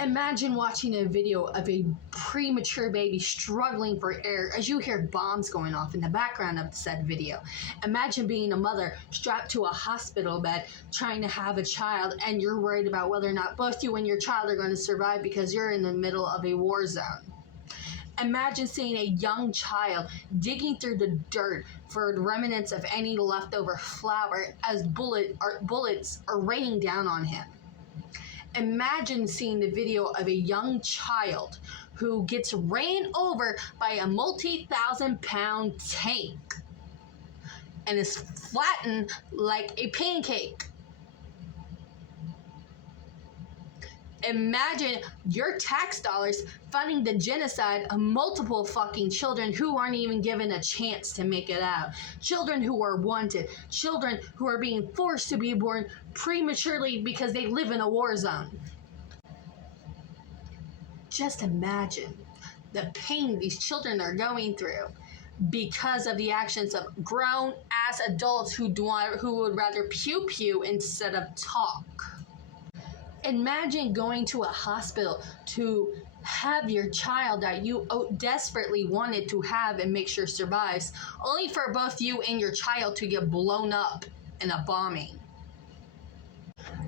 Imagine watching a video of a premature baby struggling for air as you hear bombs going off in the background of said video. Imagine being a mother strapped to a hospital bed trying to have a child, and you're worried about whether or not both you and your child are going to survive because you're in the middle of a war zone. Imagine seeing a young child digging through the dirt for the remnants of any leftover flour as bullets are raining down on him. Imagine seeing the video of a young child who gets ran over by a multi-thousand-pound tank and is flattened like a pancake. Imagine your tax dollars funding the genocide of multiple fucking children who aren't even given a chance to make it out. Children who are wanted. Children who are being forced to be born prematurely because they live in a war zone. Just imagine the pain these children are going through because of the actions of grown-ass adults who would rather pew-pew instead of talk. Imagine going to a hospital to have your child that you desperately wanted to have and make sure survives, only for both you and your child to get blown up in a bombing.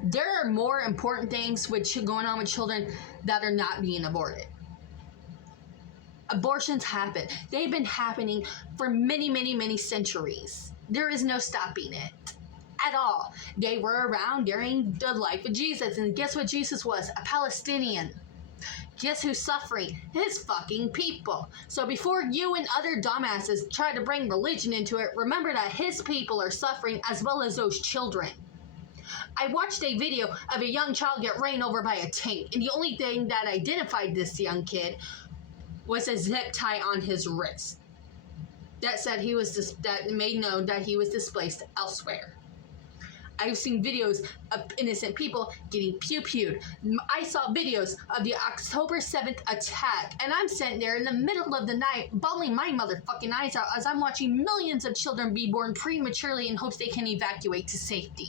There are more important things going on with children that are not being aborted. Abortions happen. They've been happening for many, many, many centuries. There is no stopping it at all. They were around during the life of Jesus, and guess what Jesus was? A Palestinian. Guess who's suffering? His fucking people. So before you and other dumbasses try to bring religion into it, remember that his people are suffering as well as those children. I watched a video of a young child get ran over by a tank, and the only thing that identified this young kid was a zip tie on his wrist that said that made known that he was displaced elsewhere. I've seen videos of innocent people getting pew-pewed. I saw videos of the October 7th attack, and I'm sitting there in the middle of the night bawling my motherfucking eyes out as I'm watching millions of children be born prematurely in hopes they can evacuate to safety.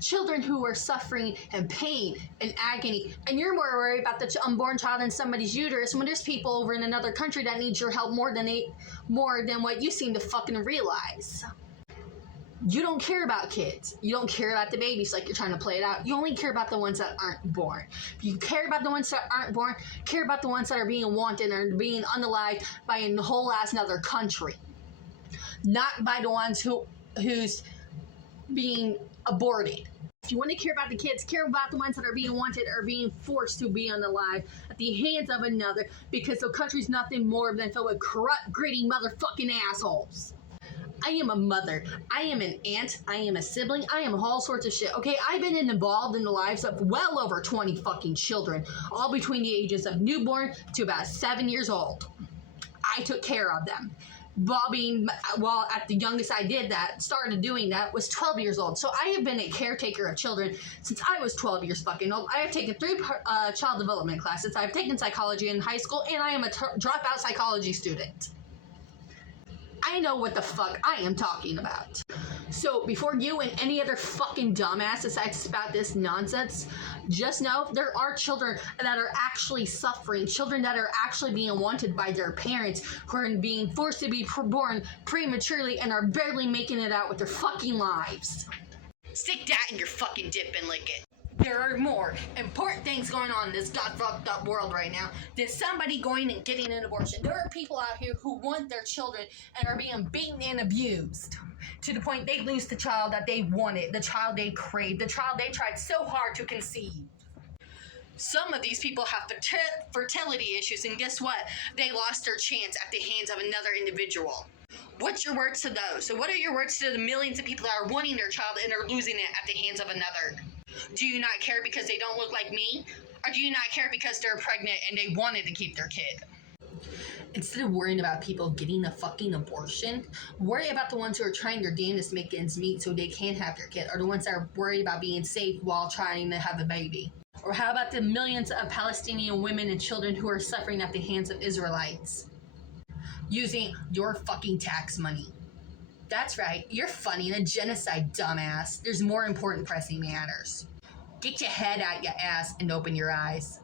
Children who are suffering and pain and agony, and you're more worried about the unborn child in somebody's uterus when there's people over in another country that need your help more than what you seem to fucking realize. You don't care about kids. You don't care about the babies like you're trying to play it out. You only care about the ones that aren't born. If you care about the ones that aren't born, care about the ones that are being wanted or being unalived by a whole ass another country. Not by the ones who's being aborted. If you want to care about the kids, care about the ones that are being wanted or being forced to be unalive at the hands of another, because the country's nothing more than filled with corrupt, greedy motherfucking assholes. I am a mother. I am an aunt. I am a sibling. I am all sorts of shit. Okay, I've been involved in the lives of well over 20 fucking children, all between the ages of newborn to about 7 years old. I took care of them. While at the youngest I started doing that was 12 years old. So I have been a caretaker of children since I was 12 years fucking old. I have taken 3 child development classes. I've taken psychology in high school, and I am a dropout psychology student. I know what the fuck I am talking about. So before you and any other fucking dumbass decides about this nonsense, just know there are children that are actually suffering, children that are actually being wanted by their parents, who are being forced to be born prematurely and are barely making it out with their fucking lives. Stick that in your fucking dip and lick it. There are more important things going on in this god-fucked up world right now than somebody going and getting an abortion. There are people out here who want their children and are being beaten and abused to the point they lose the child that they wanted, the child they craved, the child they tried so hard to conceive. Some of these people have fertility issues, and guess what? They lost their chance at the hands of another individual. What's your words to those? So what are your words to the millions of people that are wanting their child and are losing it at the hands of another? Do you not care because they don't look like me? Or do you not care because they're pregnant and they wanted to keep their kid? Instead of worrying about people getting a fucking abortion, worry about the ones who are trying their damnedest to make ends meet so they can have their kid, or the ones that are worried about being safe while trying to have a baby. Or how about the millions of Palestinian women and children who are suffering at the hands of Israelites? Using your fucking tax money. That's right, you're funding a genocide, dumbass. There's more important pressing matters. Get your head out your ass and open your eyes.